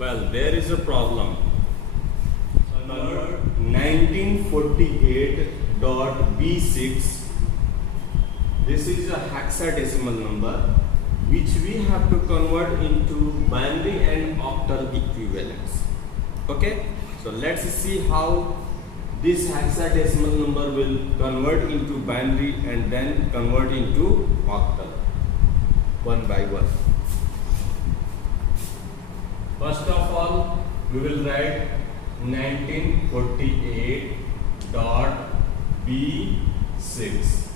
Well, there is a problem. Number 1948.B6. This is a hexadecimal number which we have to convert into binary and octal equivalents. Okay, so let's see how this hexadecimal number will convert into binary and then convert into octal one by one. First of all, we will write 1948.B6.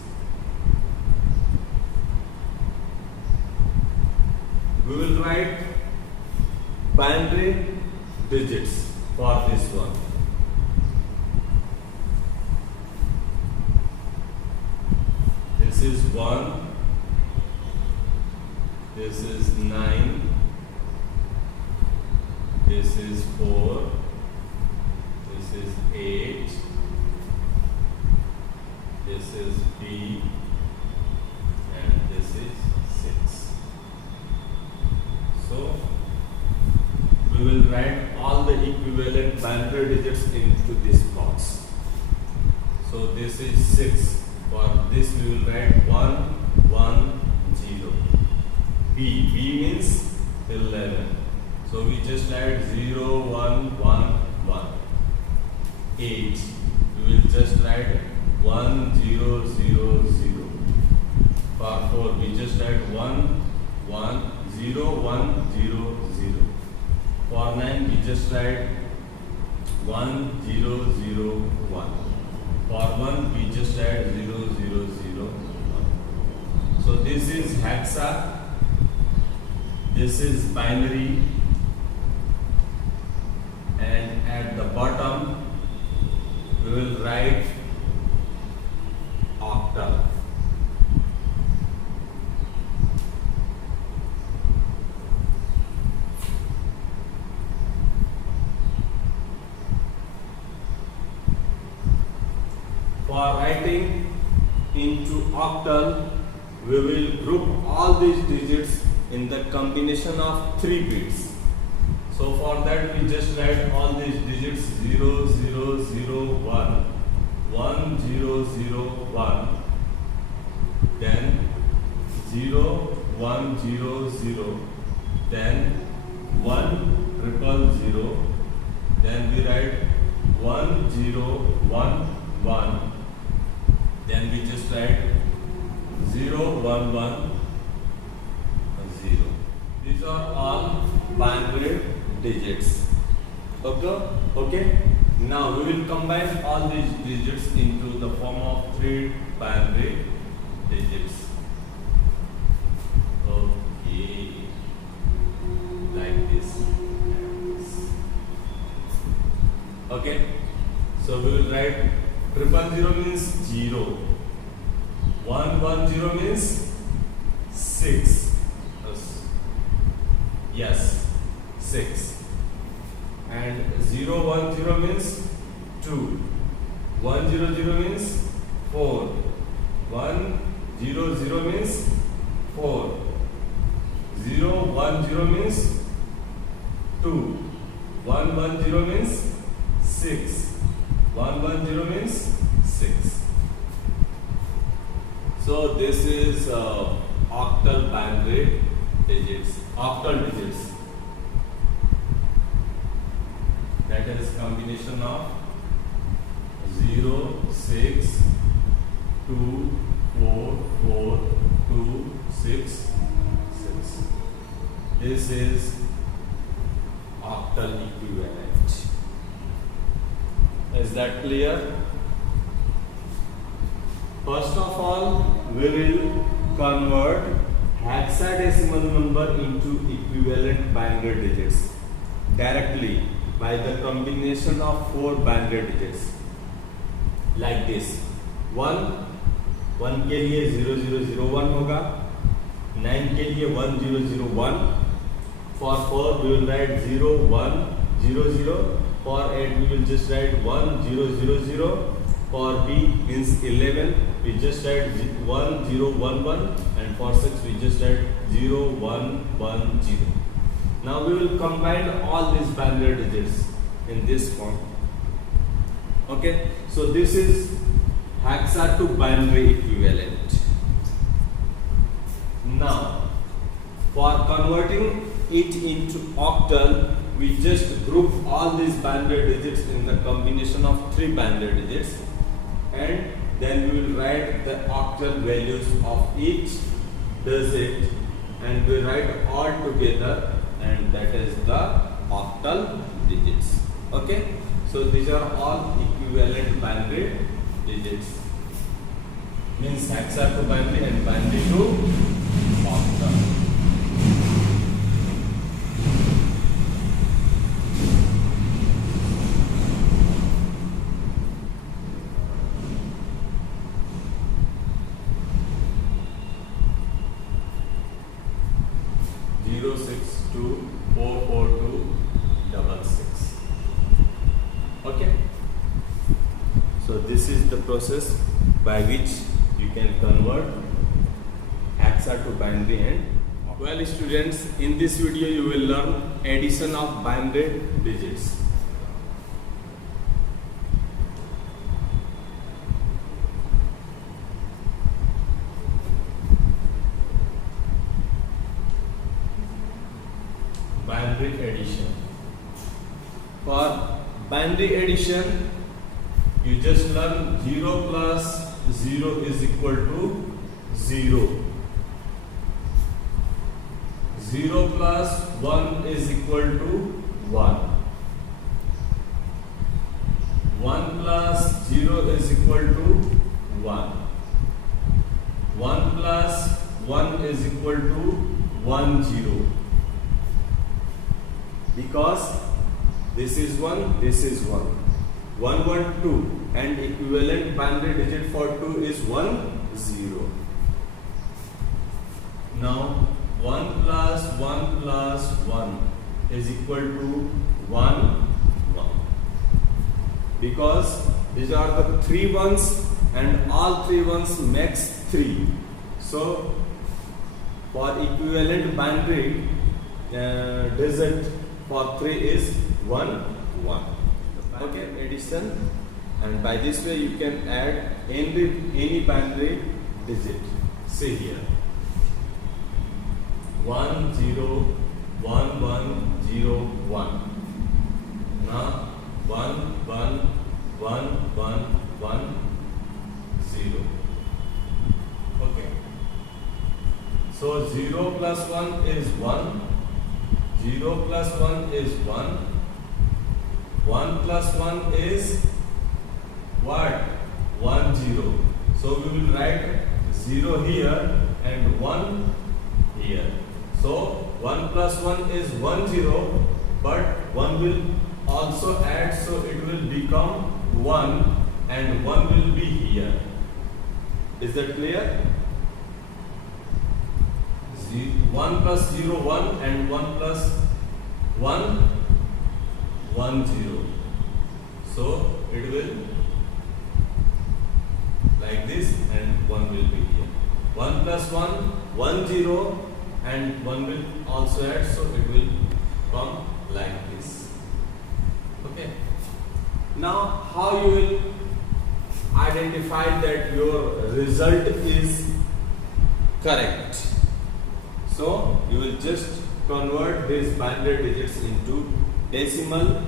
We will write binary digits for this one. This is 1, this is 9, this is 4, this is 8, this is B, and this is 6. So we will write all the equivalent binary digits into this box. So this is 6. For this we will write 1, 1, 0. B means 11. So we just write 0, 1, 1, 1. 8. We will just write 1, 0, 0, 0. For 4 we just write 1, 1, 0, 1, 0, 0. For 9 we just write 1, 0, 0, 1. For 1 we just write 0, 0, 0, 1. So this is hexa, this is binary, and at the bottom we will write octal. For writing into octal, we will group all these digits in the combination of 3 bits. So for that we just write all these digits 0, 0, 0, 1, 1, 0, 0, 1, then 0, 1, 0, 0, then 1, 0, 0, then we write 1, 0, 1, 1, then we just write 0, 1, 1, 0. These are all binary digits. Okay. Now we will combine all these digits into the form of 3 binary digits. Okay, like this. Okay, so we will write 000 means 0. 110 means 6. Yes, 6. And 010 means 2. 100 means 4. 100 means 4. 010 means 2. 110 means 6. 110 means 6. So this is octal binary digits, octal digits. That is combination of 0, 6, 2, 4, 4, 2, 6, 6. This is octal equivalent. Is that clear? First of all, we will convert hexadecimal number into equivalent binary digits directly by the combination of 4 binary digits. Like this. 1 के लिए 0001 होगा, 9 के लिए 1001. For 4 we will write 0100. For 8 we will just write 1000. For B means 11, we just write 1011, and for 6 we just write 0110. Now we will combine all these binary digits in this form. Okay, so this is hexa to binary equivalent. Now, for converting it into octal, we just group all these binary digits in the combination of 3 binary digits, and then we will write the octal values of each digit, and we write all together, and that is the octal digits. Okay, so these are all equivalent binary digits, means hexa to binary and binary to octal. Okay, so this is the process by which you can convert hexa to binary. And well students, in this video you will learn addition of binary digits. Binary addition. For binary addition, you just learn 0 plus 0 is equal to 0. 0 plus 1 is equal to 1. 1 plus 0 is equal to 1. 1 plus 1 is equal to 1 0. Because this is 1, this is 1. 1, 1, 2, and equivalent binary digit for 2 is 1, 0. Now 1 plus 1 plus 1 is equal to 1, 1. Because these are the 3 ones and all 3 ones makes 3. So for equivalent binary digit for 3 is 1, 1. Okay, addition, and by this way you can add any binary digit. See here, 1 0 1 1 0 1. Now 1 1 1 1 1 0. Okay, so 0 plus 1 is 1. 0 plus 1 is 1. 1 plus 1 is what? 1 0. So we will write 0 here and 1 here. So 1 plus 1 is 1 0, but 1 will also add, so it will become 1 and 1 will be here. Is that clear? 1 plus 0 1 and 1 plus 1 1 0. So it will like this and 1 will be here. 1 plus 1 1 0 and 1 will also add, so it will come like this. Okay. Now how you will identify that your result is correct? So you will just convert these binary digits into decimal.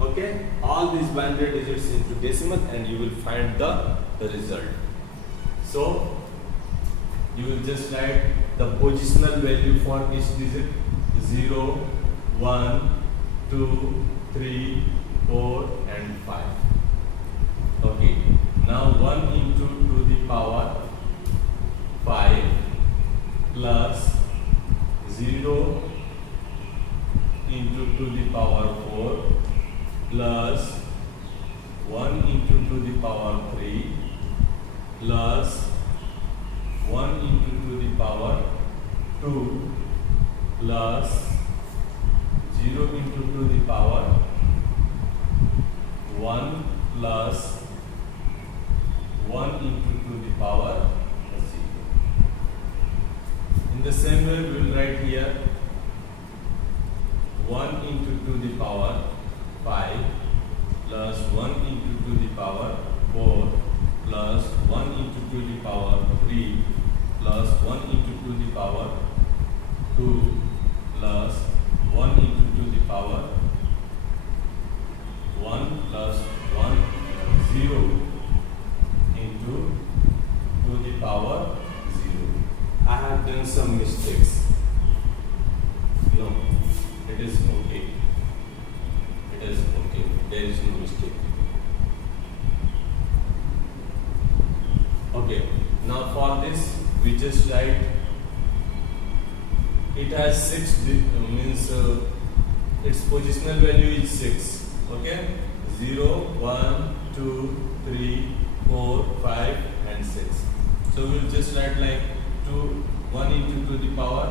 Okay, all these binary digits into decimal, and you will find the result. So you will just write the positional value for each digit: 0, 1, 2, 3, 4 and 5. Okay, now 1 into to the power 5 plus 0 into to the power 4 plus 1 into to the power 3 plus 1 into to the power 2 plus 0 into to the power 1 plus 1 into to the power 0. In the same way we will write here to the power 5 plus 1 into to the power 4 plus 1 into to the power 3 plus 1 into to the power 2 plus 1 into to the power 1 plus 1 0 into to the power 0. I have done some mistakes. No, it is okay. It is okay. There is no mistake. Okay. Now for this, we just write. It has 6 means its positional value is 6. Okay. 0, 1, 2, 3, 4, 5, and 6. So we'll just write like 1 into to the power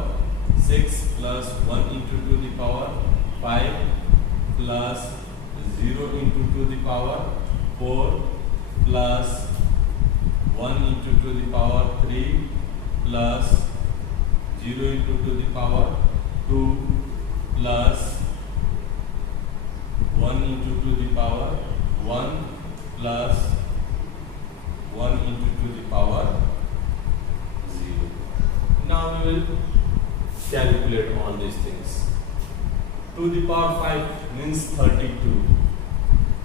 6 plus 1 into to the power 5 plus 0 into to the power 4 plus 1 into to the power 3 plus 0 into to the power 2 plus 1 into to the power 1 plus 1 into to the power 0. Now we will calculate all these things. To the power 5 means 32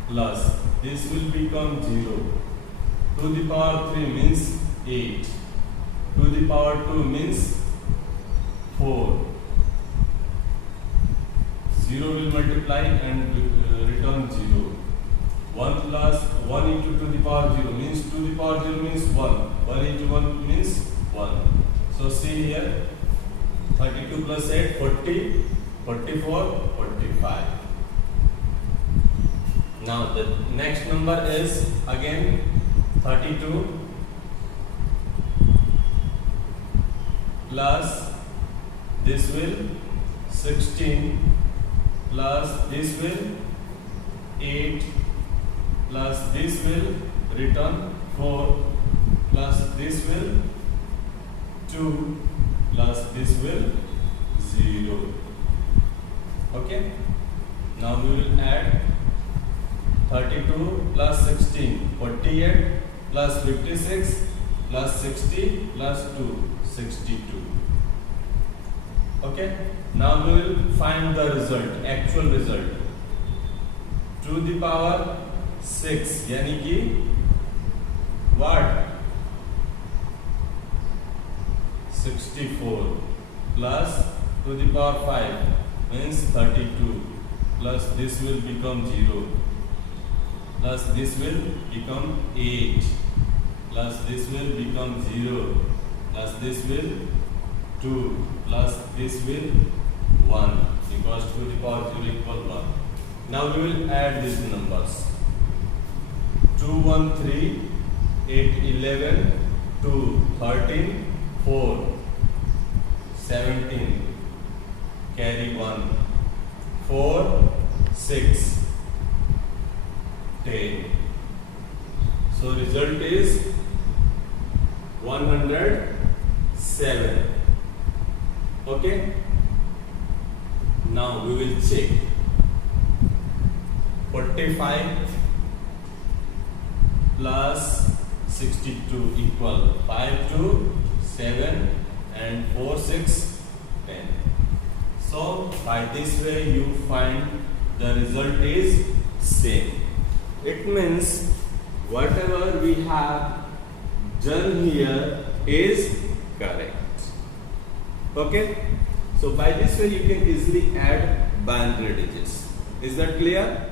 plus this will become 0. To the power 3 means 8. To the power 2 means 4. 0 will multiply and return 0. 1 plus 1 into to the power 0 means to the power 0 means 1. 1 into 1 means 1. So see here, 32 plus 8, 40, 44, 45. Now the next number is again 32 plus this will 16 plus this will 8 plus this will return 4 plus this will 2 plus this will 0. Okay. Now we will add 32 plus 16, 48 plus 56 plus 60 plus 2, 62. Okay. Now we will find the result, actual result. To the power 6 यानी कि what 64 plus to the power 5 means 32 plus this will become 0 plus this will become 8 plus this will become 0 plus this will 2 plus this will 1 because to the power 0 equal 1. Now we will add these numbers. 2, 1, 3, 8, 11, 2, 13, 4, 17, carry 1, 4, 6, 10. So result is 107. Okay. Now we will check. 45 plus 62 equal 5, 2, 7 and 4, 6, 10. So by this way you find the result is same. It means whatever we have done here is correct. Okay. So by this way you can easily add binary digits. Is that clear?